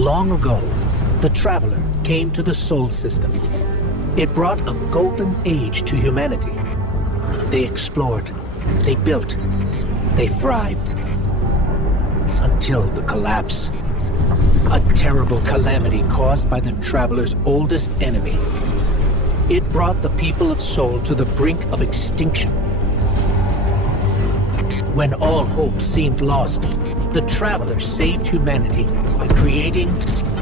Long ago, the Traveler came to the Sol system. It brought a golden age to humanity. They explored, they built, they thrived. Until the collapse. A terrible calamity caused by the Traveler's oldest enemy. It brought the people of Sol to the brink of extinction. When all hope seemed lost, the Traveler saved humanity by creating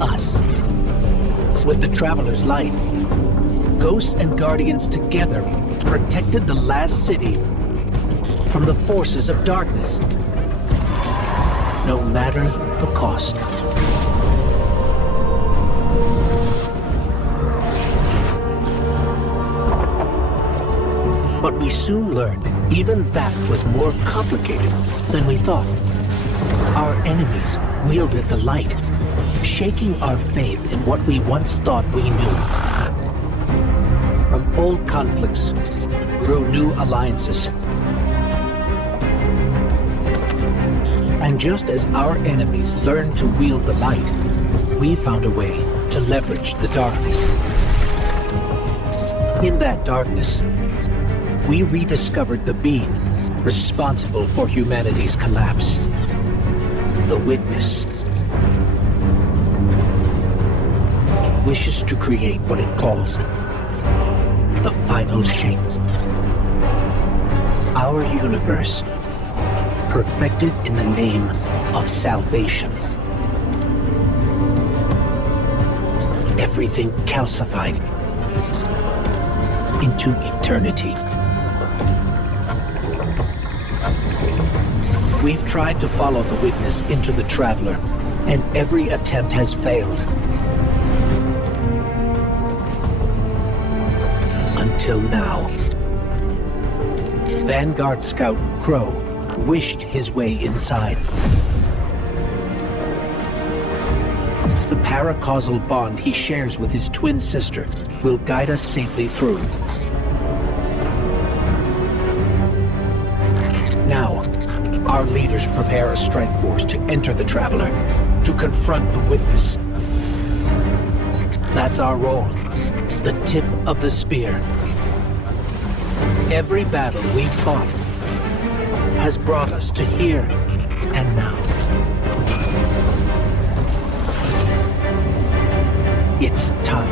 us. With the Traveler's light, Ghosts and Guardians together protected the last city from the forces of darkness, no matter the cost. But we soon learned even that was more complicated than we thought. Our enemies wielded the light, shaking our faith in what we once thought we knew. From old conflicts grew new alliances. And just as our enemies learned to wield the light, we found a way to leverage the darkness. In that darkness, we rediscovered the being responsible for humanity's collapse. The Witness. It wishes to create what it calls the final shape. Our universe, perfected in the name of salvation. Everything calcified into eternity. We've tried to follow the Witness into the Traveler, and every attempt has failed. Until now. Vanguard Scout Crow wished his way inside. The paracausal bond he shares with his twin sister will guide us safely through. Now, our leaders prepare a strike force to enter the Traveler, to confront the Witness. That's our role, the tip of the spear. Every battle we've fought has brought us to here and now. It's time.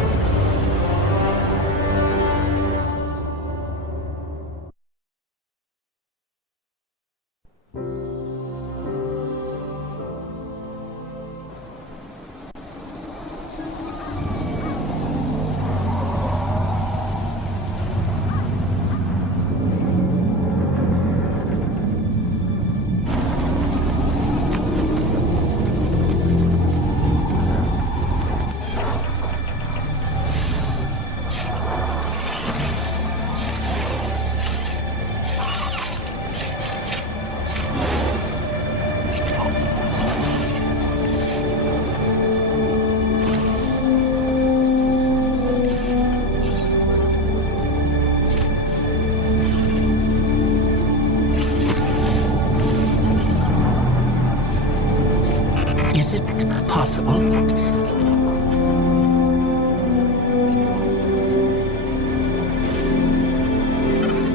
Is it possible?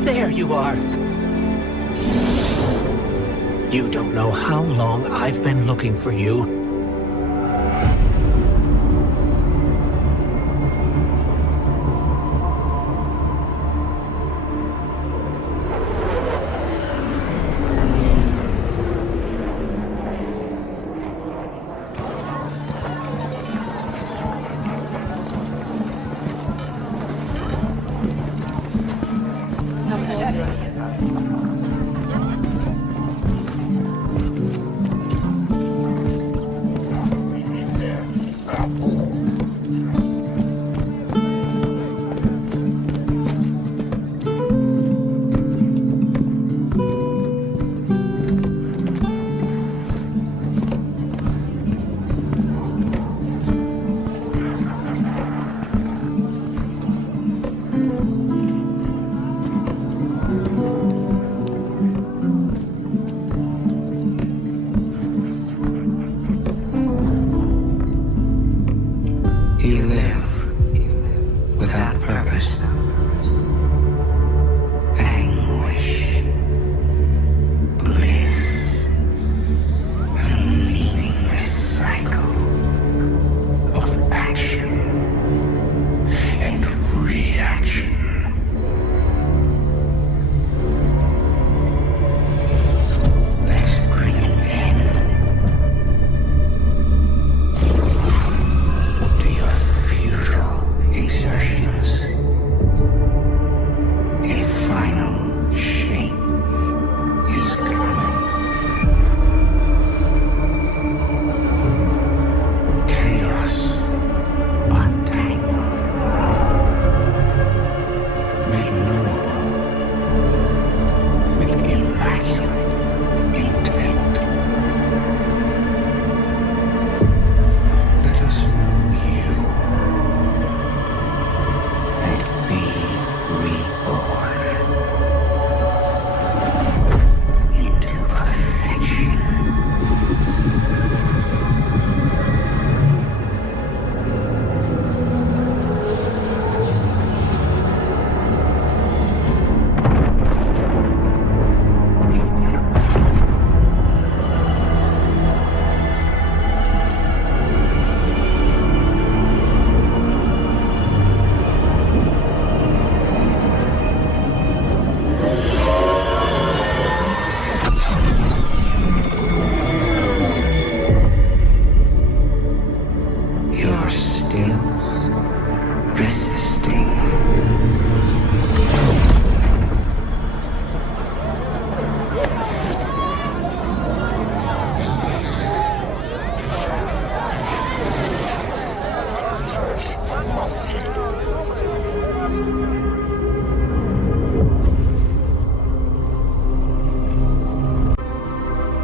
There you are. You don't know how long I've been looking for you.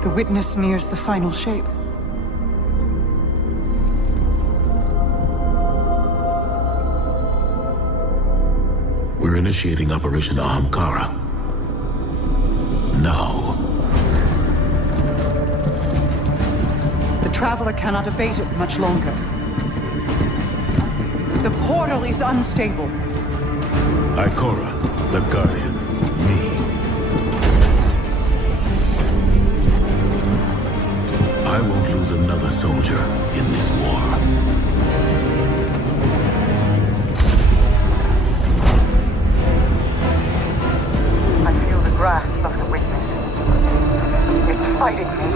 The witness nears the final shape. We're initiating Operation Ahamkara. Now. The Traveler cannot abate it much longer. The portal is unstable. Ikora, the Guardian, me. I won't lose another soldier in this war. I feel the grasp of the witness. It's fighting me.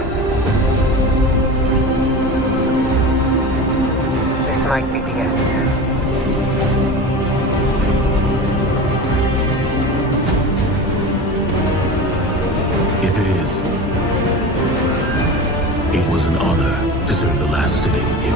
This might be the end. If it is, it was an honor to serve the last city with you.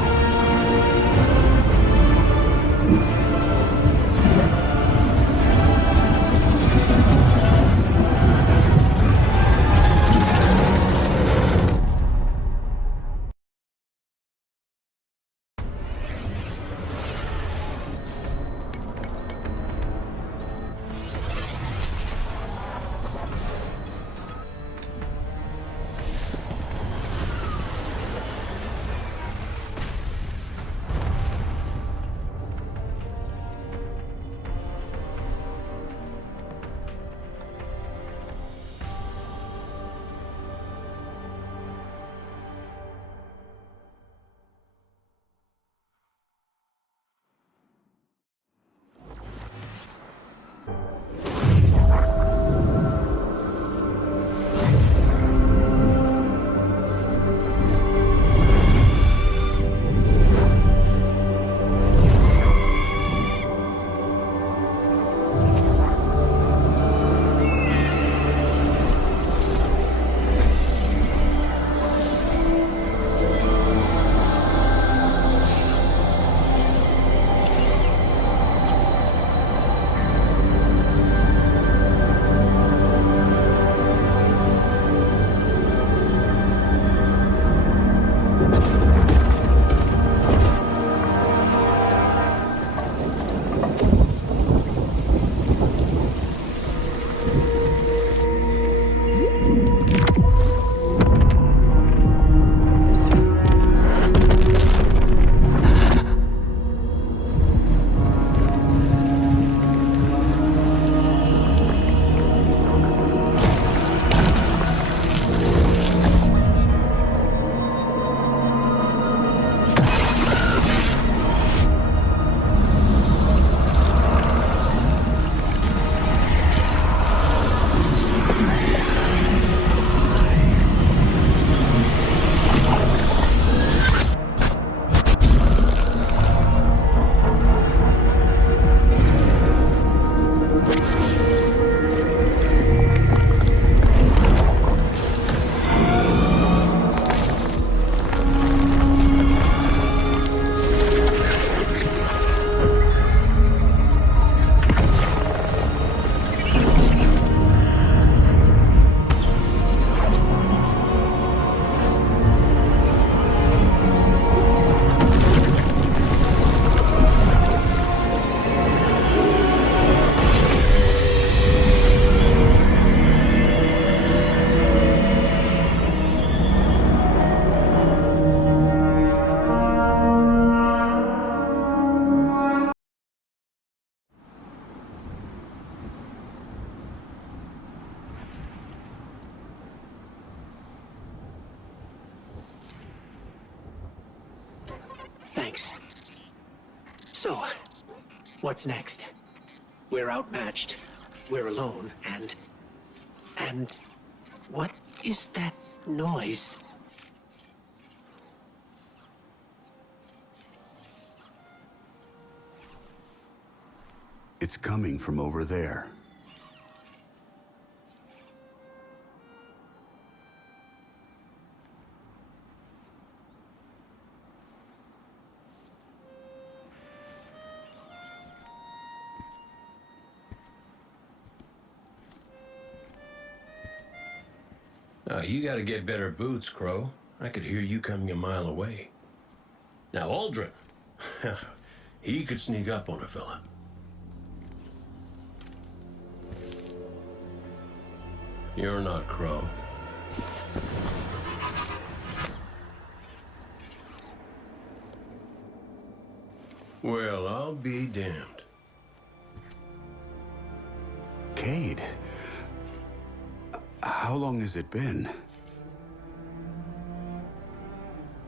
Thanks. So, what's next? We're outmatched. We're alone, and... what is that noise? It's coming from over there. You gotta get better boots, Crow. I could hear you coming a mile away. Now, Aldrin, he could sneak up on a fella. You're not Crow. Well, I'll be damned. Cade. How long has it been?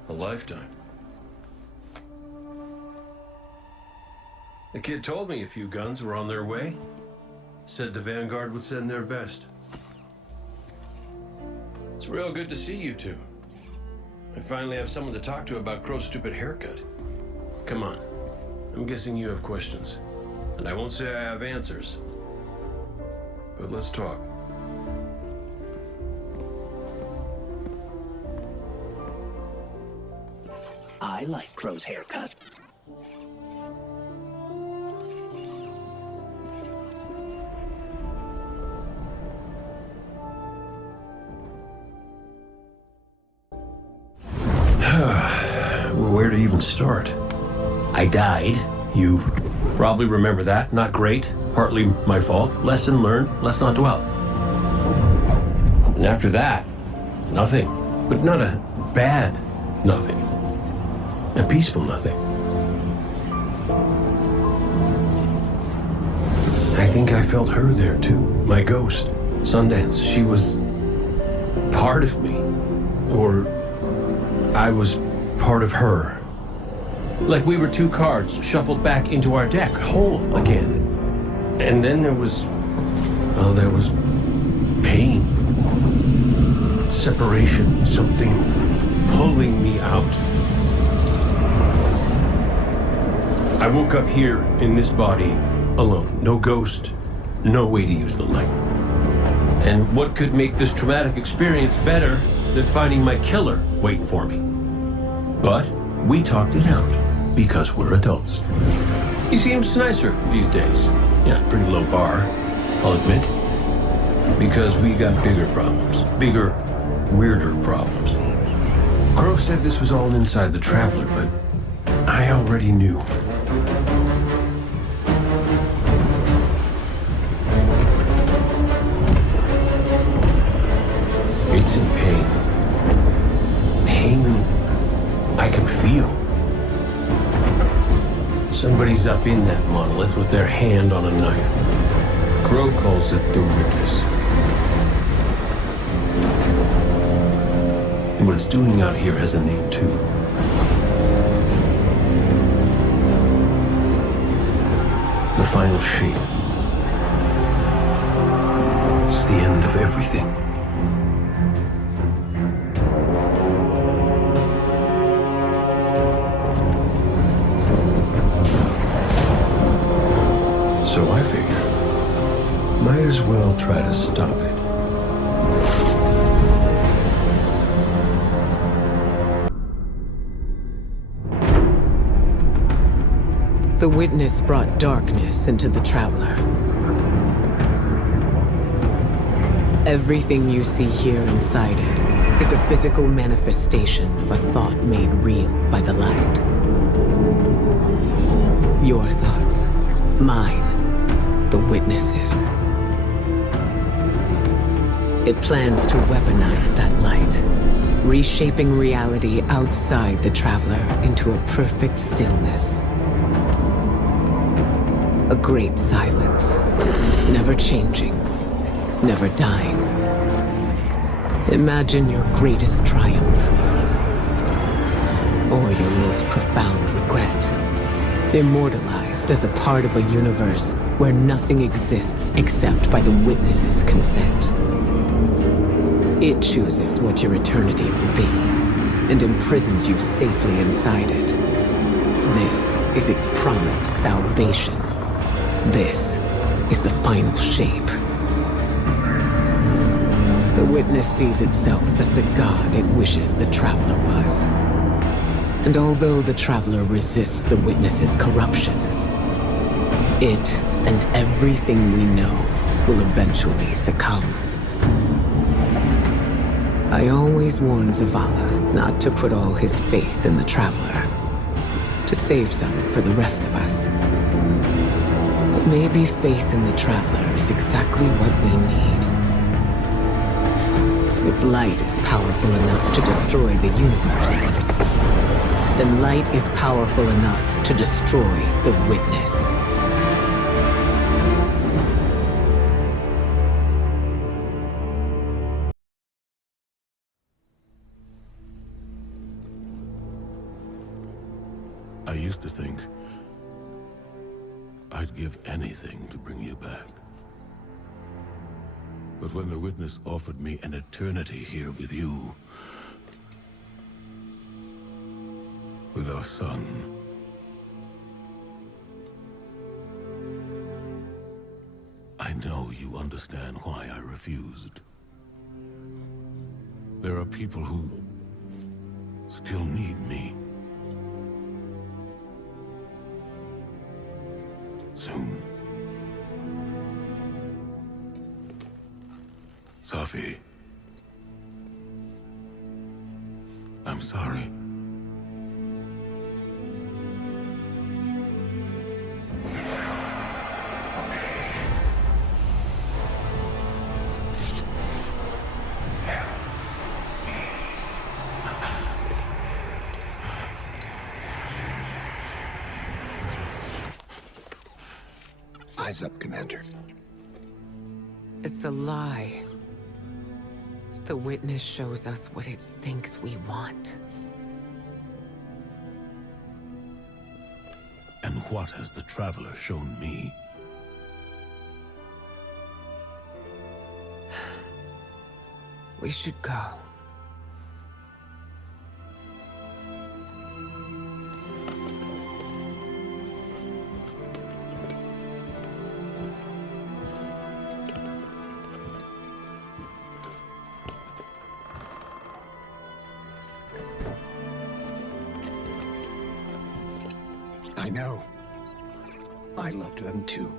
A lifetime. The kid told me a few guns were on their way. Said the Vanguard would send their best. It's real good to see you two. I finally have someone to talk to about Crow's stupid haircut. Come on. I'm guessing you have questions. And I won't say I have answers. But let's talk. I like Crow's haircut. Where to even start? I died. You probably remember that. Not great. Partly my fault. Lesson learned. Let's not dwell. And after that, nothing. But not a bad nothing. A peaceful nothing. I think I felt her there too. My ghost. Sundance. She was part of me. Or I was part of her. Like we were two cards shuffled back into our deck, whole again. And then there was pain. Separation, something pulling me out. I woke up here in this body alone. No ghost, no way to use the light. And what could make this traumatic experience better than finding my killer waiting for me? But we talked it out because we're adults. He seems nicer these days. Yeah, pretty low bar, I'll admit. Because we got bigger problems. Bigger, weirder problems. Crow said this was all inside the Traveler, but I already knew. It's in pain. Pain I can feel. Somebody's up in that monolith with their hand on a knife. Crow calls it the Witness. And what it's doing out here has a name too. The final shape. It's the end of everything. So I figure, might as well try to stop it. The Witness brought darkness into the Traveler. Everything you see here inside it is a physical manifestation of a thought made real by the light. Your thoughts, mine, the Witness's. It plans to weaponize that light, reshaping reality outside the Traveler into a perfect stillness. A great silence, never changing, never dying. Imagine your greatest triumph, or your most profound regret, immortalized as a part of a universe where nothing exists except by the Witness's consent. It chooses what your eternity will be, and imprisons you safely inside it. This is its promised salvation. This is the final shape. The Witness sees itself as the god it wishes the Traveler was. And although the Traveler resists the Witness's corruption, it and everything we know will eventually succumb. I always warn Zavala not to put all his faith in the Traveler, to save some for the rest of us. But maybe faith in the Traveler is exactly what we need. If light is powerful enough to destroy the universe, then light is powerful enough to destroy the Witness. I used to think I'd give anything to bring you back. But when the Witness offered me an eternity here with you, with our son, I know you understand why I refused. There are people who still need me. Soon. Safi. I'm sorry. Eyes up, Commander. It's a lie. The Witness shows us what it thinks we want. And what has the Traveler shown me? We should go. I know. I loved them too.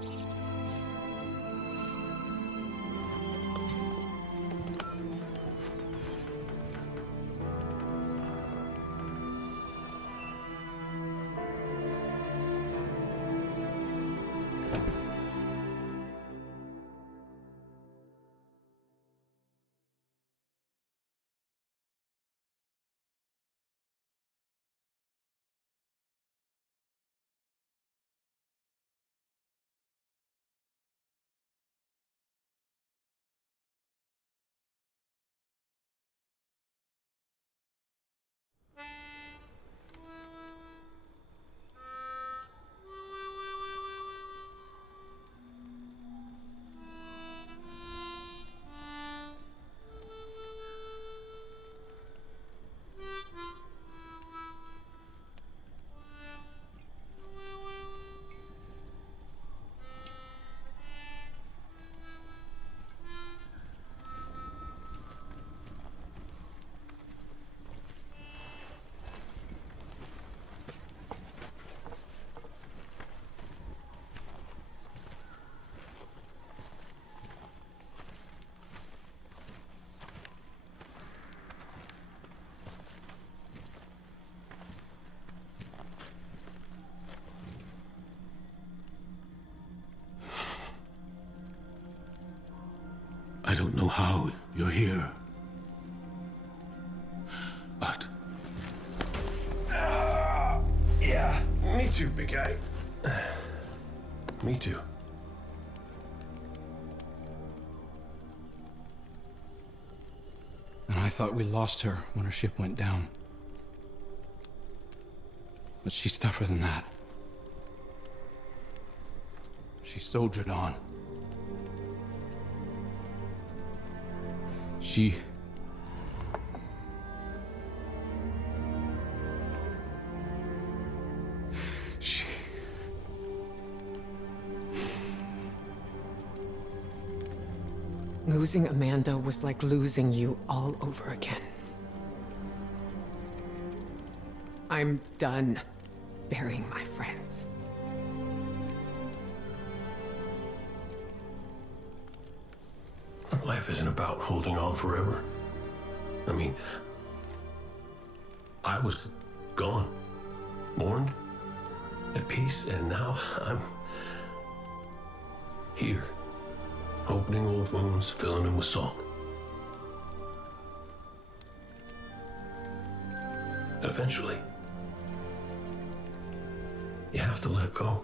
I don't know how you're here. But Yeah, me too, big guy. Me too. And I thought we lost her when her ship went down. But she's tougher than that. She soldiered on. She... Losing Amanda was like losing you all over again. I'm done burying my friends. Life isn't about holding on forever. I mean, I was gone, mourned, at peace, and now I'm here, opening old wounds, filling them with salt. But eventually, you have to let go.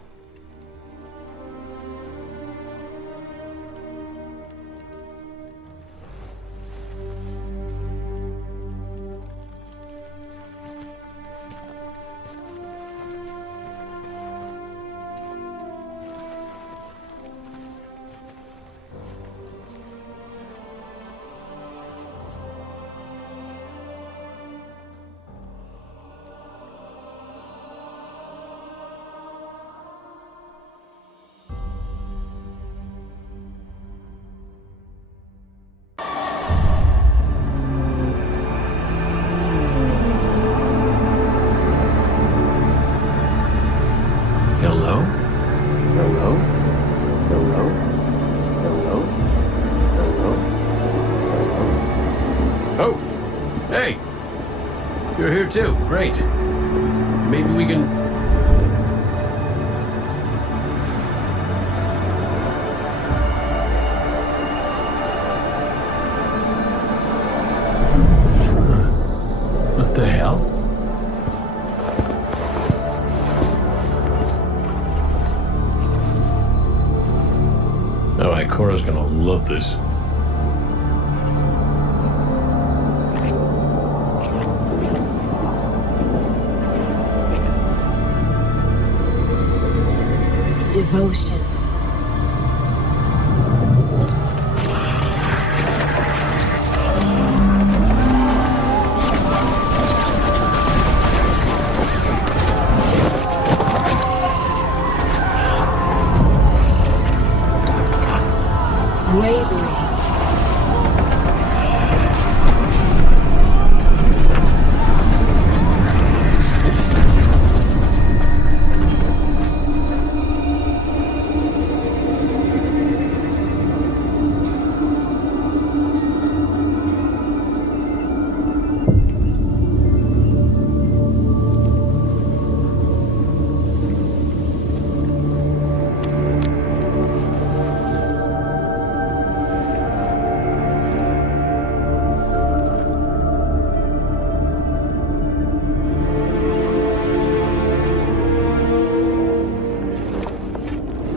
Hello? Hello? Hello? Hello? Hello? Oh! Hey! You're here too. Great. Maybe we can... What the hell? Alright, Cora's gonna love this. Devotion. Bravery.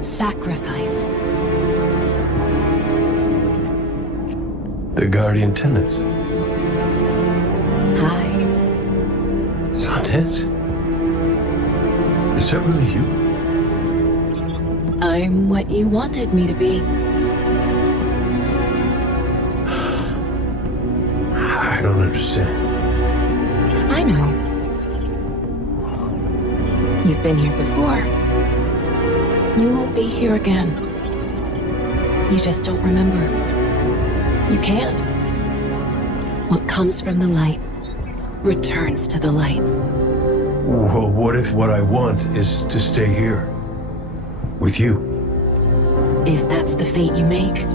Sacrifice. The Guardian Tenants. Hi. Sundance? Is that really you? I'm what you wanted me to be. I don't understand. I know. You've been here before. You will be here again. You just don't remember. You can't. What comes from the light returns to the light. Well, what if what I want is to stay here? With you? If that's the fate you make.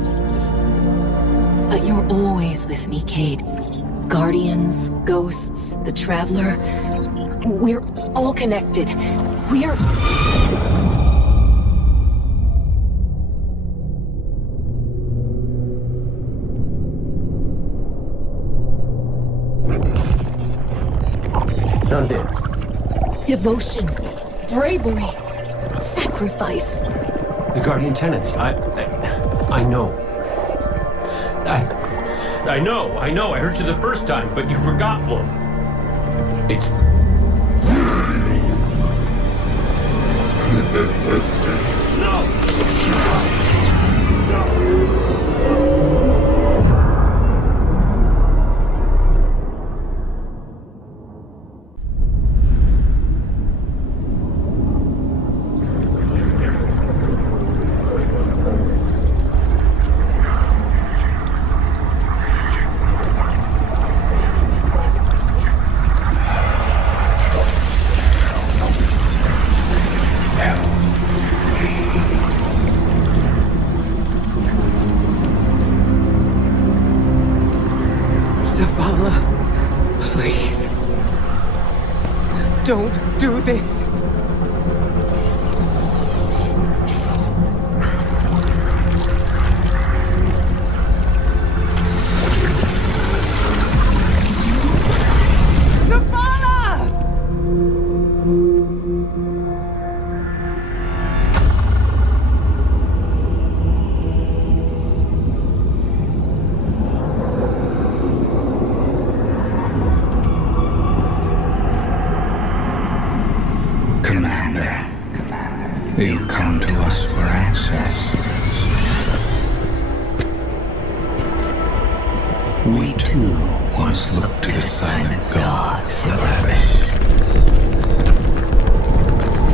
But you're always with me, Cade. Guardians, ghosts, the Traveler. We're all connected. We're... Sundance. Devotion, bravery, sacrifice. The Guardian Tenants. I know. I know. I heard you the first time, but you forgot one. It's... No! Please. Don't do this. You come to us for answers. We too once looked to the silent God for purpose.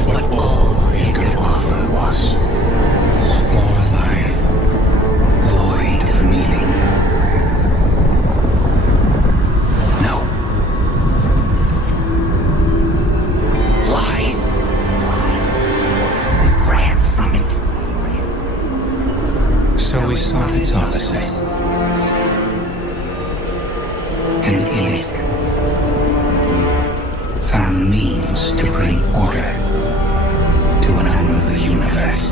But all he could offer was more life, void of meaning. No. Lies. So we sought its opposite. And in it, found means to bring order to an unruly universe.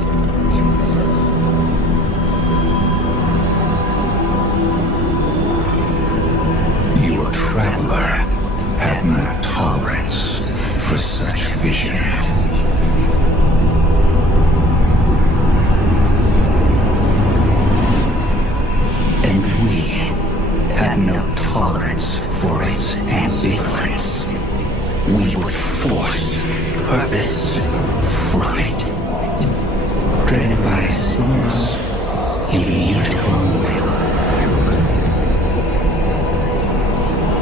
Your traveler had no tolerance for such vision. And we had no tolerance for its ambivalence. We would force purpose from it, driven by a single, immutable will.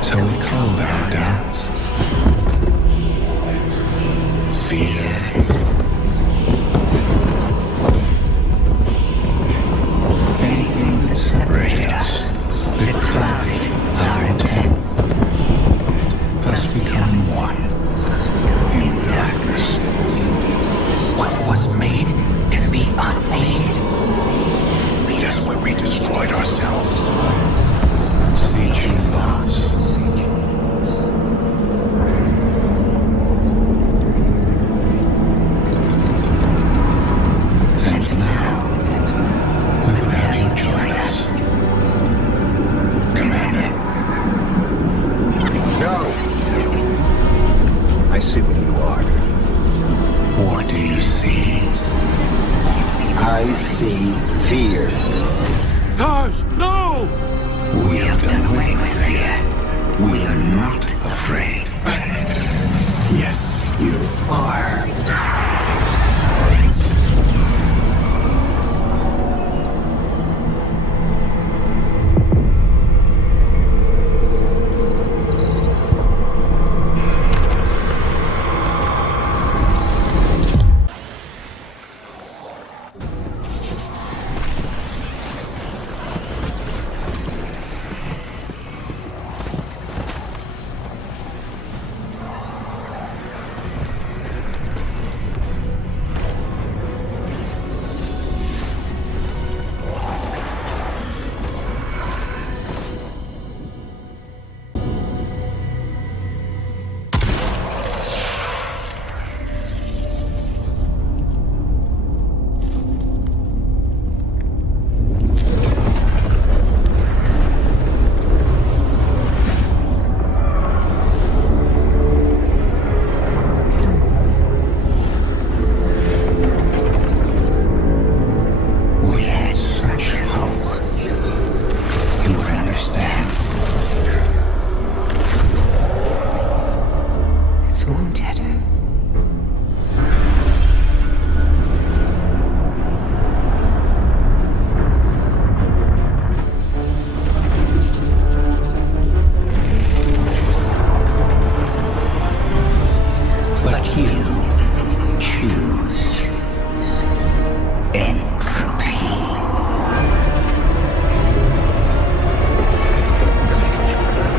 So we called our doubts fear. Anything that separated us, that clouded our intent, thus becoming one in darkness. What was made can be unmade. Lead us where we destroyed ourselves. Sieging thoughts. And now, we would have you join us. Commander. No! I see what you are. What do you see? I see fear. Taj, no! We have done away with fear. We are not afraid. Yes, you are.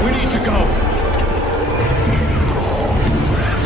We need to go. You have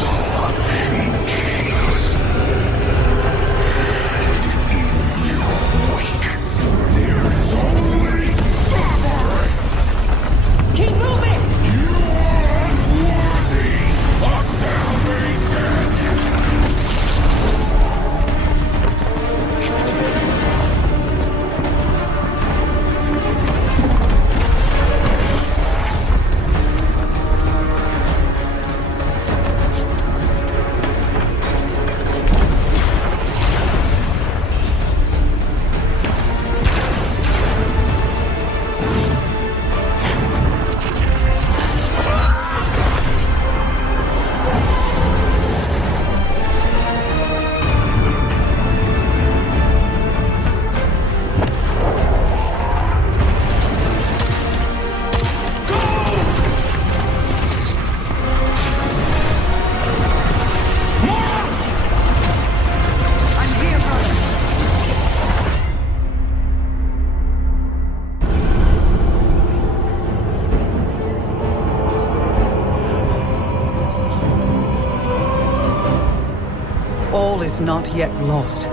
is not yet lost.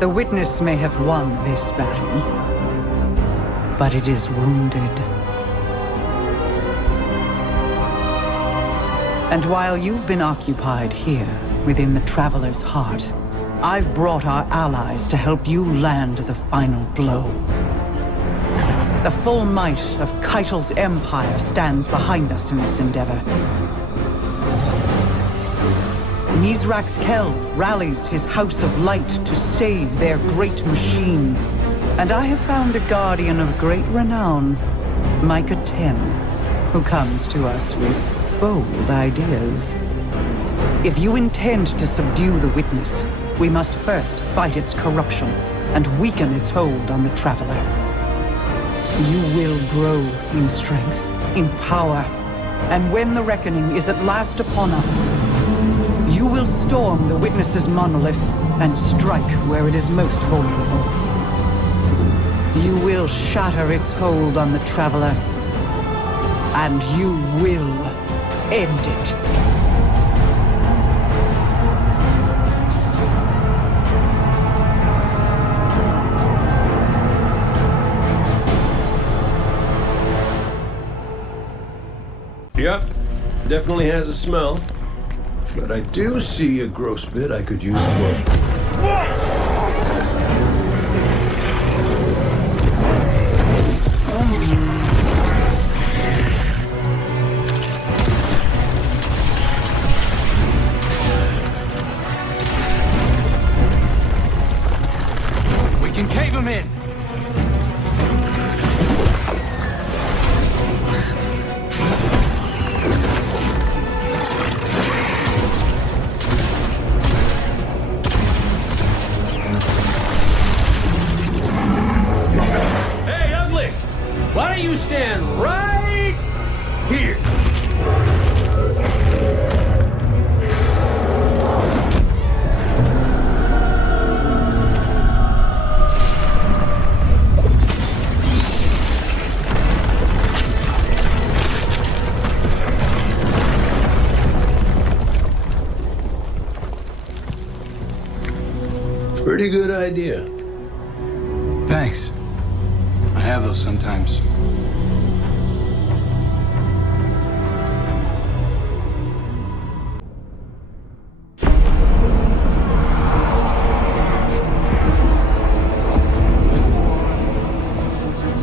The Witness may have won this battle, but it is wounded. And while you've been occupied here, within the Traveler's heart, I've brought our allies to help you land the final blow. The full might of Keitel's empire stands behind us in this endeavor. Mizrax Kel rallies his House of Light to save their great machine. And I have found a guardian of great renown, Micah 10, who comes to us with bold ideas. If you intend to subdue the Witness, we must first fight its corruption and weaken its hold on the Traveler. You will grow in strength, in power, and when the reckoning is at last upon us, you will storm the Witness's monolith and strike where it is most vulnerable. You will shatter its hold on the Traveler, and you will end it. Yep, definitely has a smell. But I do see a gross bit I could use for... We can cave him in! Why don't you stand right here? Pretty good idea. Thanks. I have those sometimes.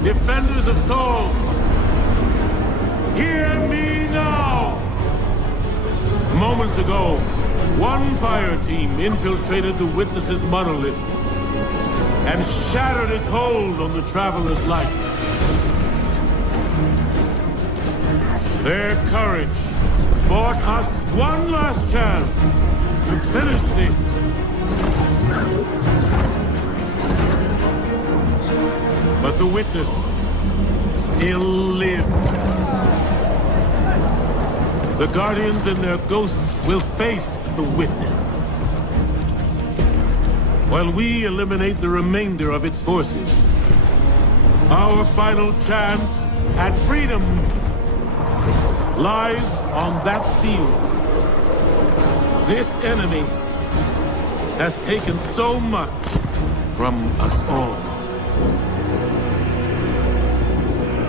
Defenders of Sol, hear me now! Moments ago, one fire team infiltrated the Witness's monolith and shattered its hold on the Traveler's light. Their courage bought us one last chance to finish this. But the Witness still lives. The Guardians and their ghosts will face the Witness, while we eliminate the remainder of its forces. Our final chance at freedom lies on that field. This enemy has taken so much from us all.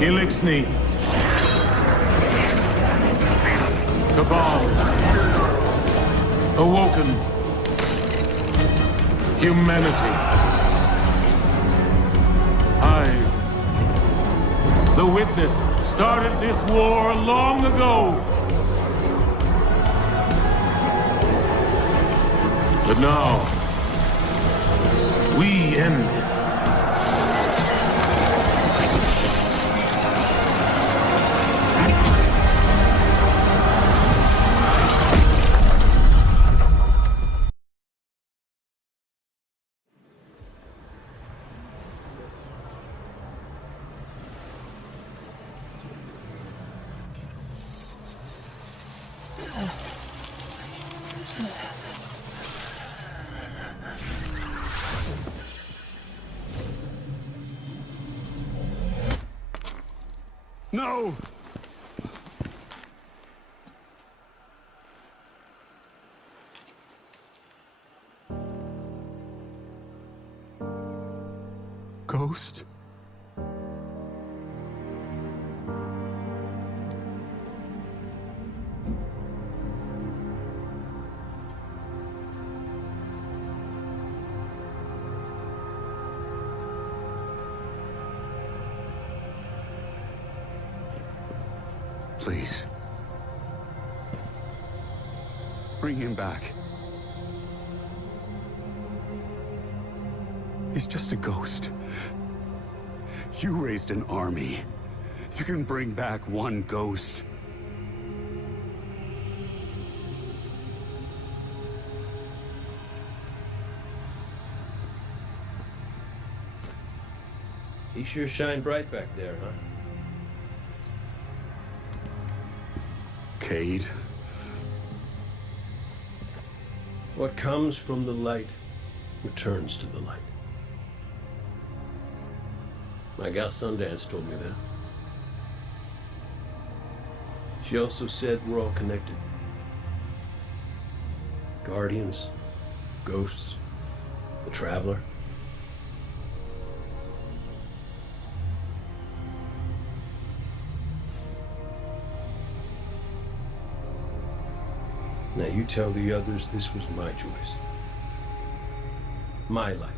Elixni, Cabal, Awoken, humanity, Hive. The Witness started this war long ago. But now, we end it. No! ghost? Please. Bring him back. He's just a ghost. You raised an army. You can bring back one ghost. He sure shined bright back there, huh? Cayde. What comes from the light returns to the light. My gal Sundance told me that. She also said we're all connected. Guardians, ghosts, the Traveler. Now you tell the others this was my choice. My light.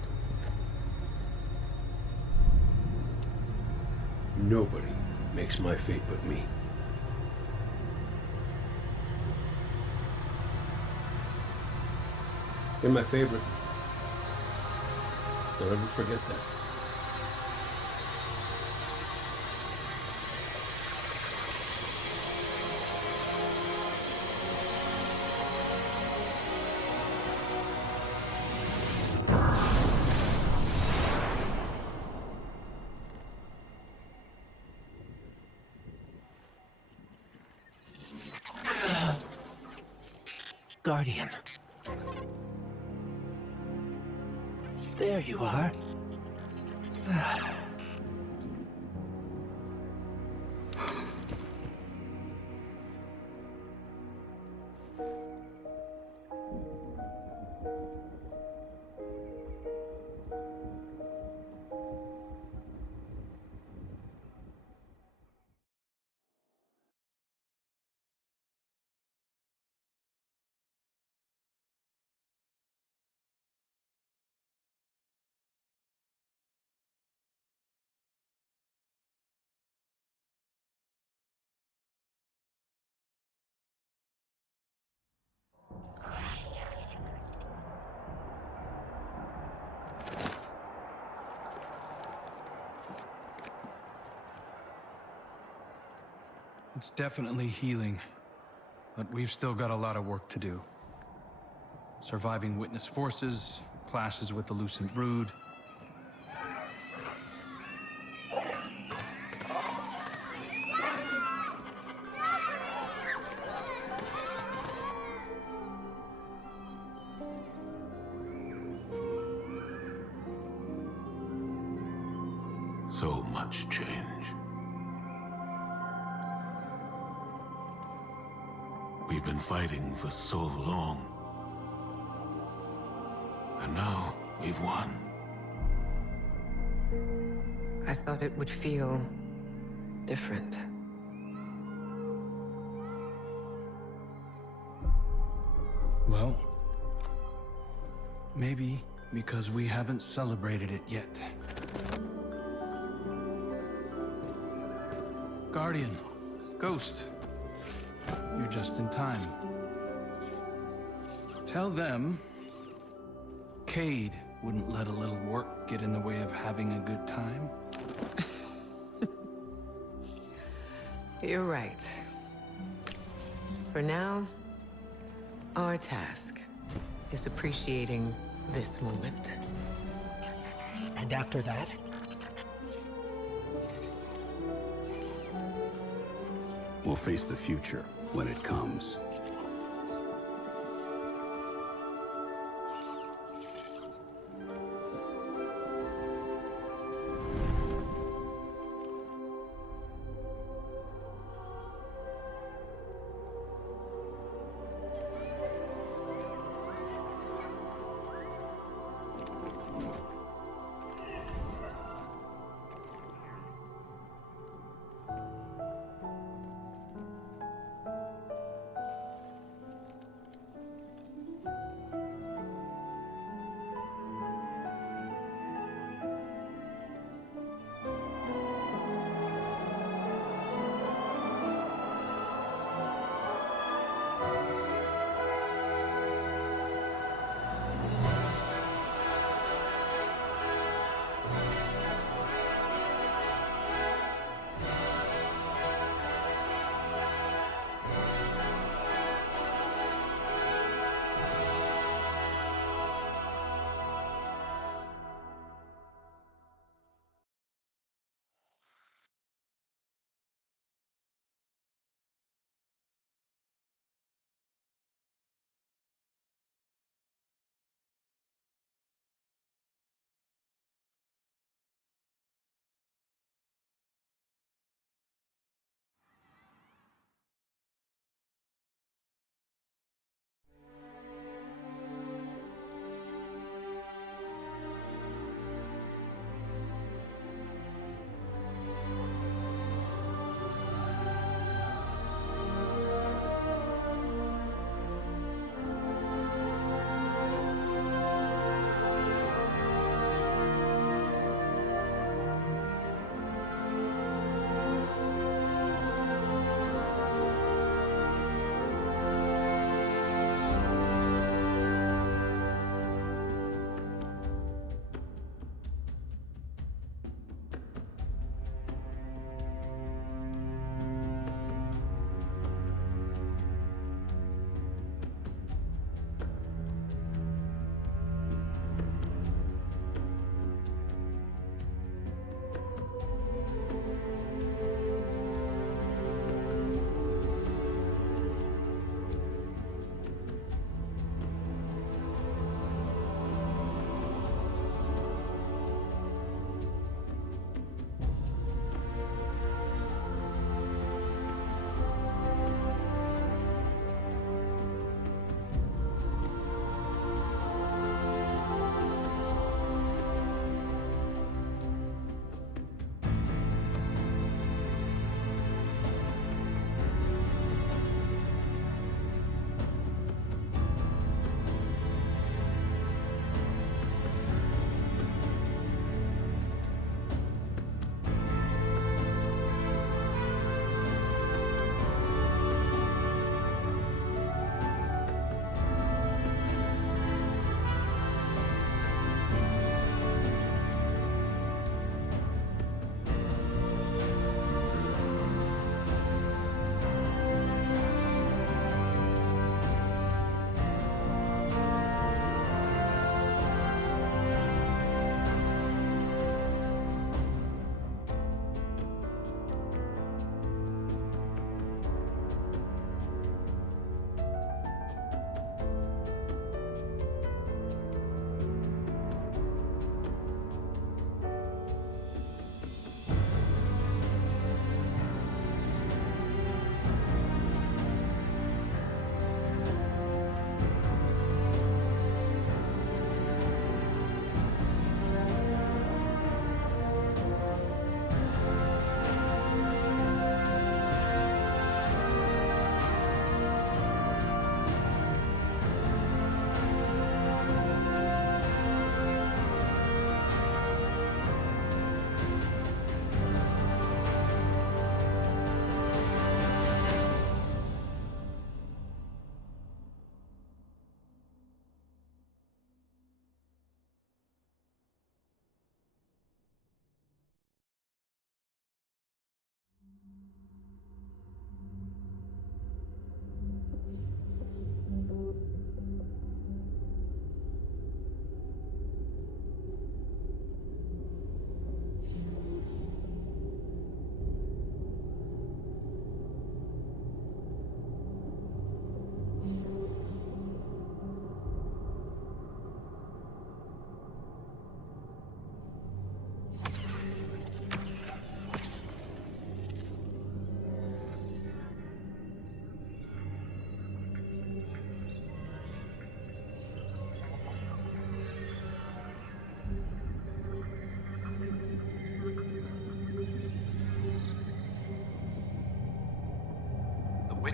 Nobody makes my fate but me. You're my favorite. Don't ever forget that. Guardian. There you are. It's definitely healing, but we've still got a lot of work to do. Surviving witness forces, clashes with the Lucent Brood. So much change. We've been fighting for so long. And now we've won. I thought it would feel different. Well, maybe because we haven't celebrated it yet. Guardian, Ghost, you're just in time. Tell them Cayde wouldn't let a little work get in the way of having a good time. You're right. For now, our task is appreciating this moment. And after that, We'll face the future when it comes.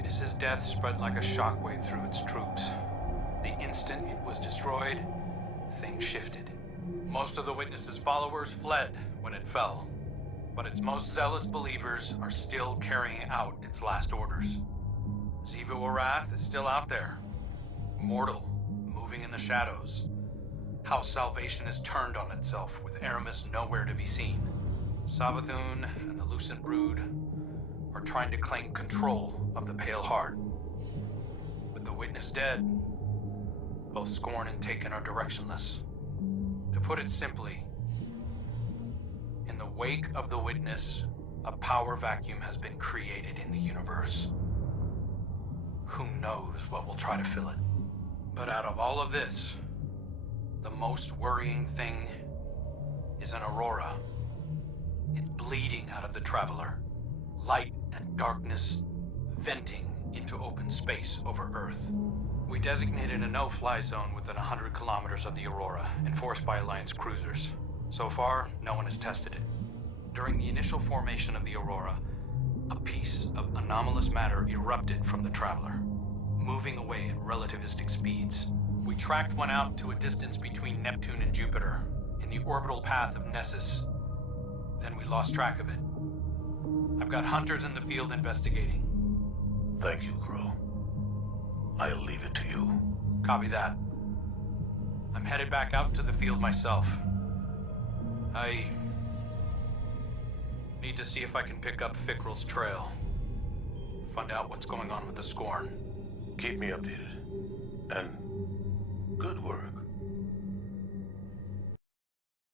Witness's death spread like a shockwave through its troops. The instant it was destroyed, things shifted. Most of the Witness's followers fled when it fell, but its most zealous believers are still carrying out its last orders. Xivu Arath is still out there, mortal, moving in the shadows. House Salvation has turned on itself, with Aramis nowhere to be seen. Savathun and the Lucent Brood are trying to claim control of the Pale Heart. With the Witness dead, both Scorn and Taken are directionless. To put it simply, in the wake of the Witness, a power vacuum has been created in the universe. Who knows what will try to fill it? But out of all of this, the most worrying thing is an aurora. It's bleeding out of the Traveler. Light and darkness venting into open space over Earth. We designated a no-fly zone within 100 kilometers of the Aurora, enforced by Alliance cruisers. So far, no one has tested it. During the initial formation of the Aurora, a piece of anomalous matter erupted from the Traveler, moving away at relativistic speeds. We tracked one out to a distance between Neptune and Jupiter, in the orbital path of Nessus. Then we lost track of it. I've got hunters in the field investigating. Thank you, Crow. I'll leave it to you. Copy that. I'm headed back out to the field myself. I need to see if I can pick up Fikrul's trail. Find out what's going on with the Scorn. Keep me updated. And good work.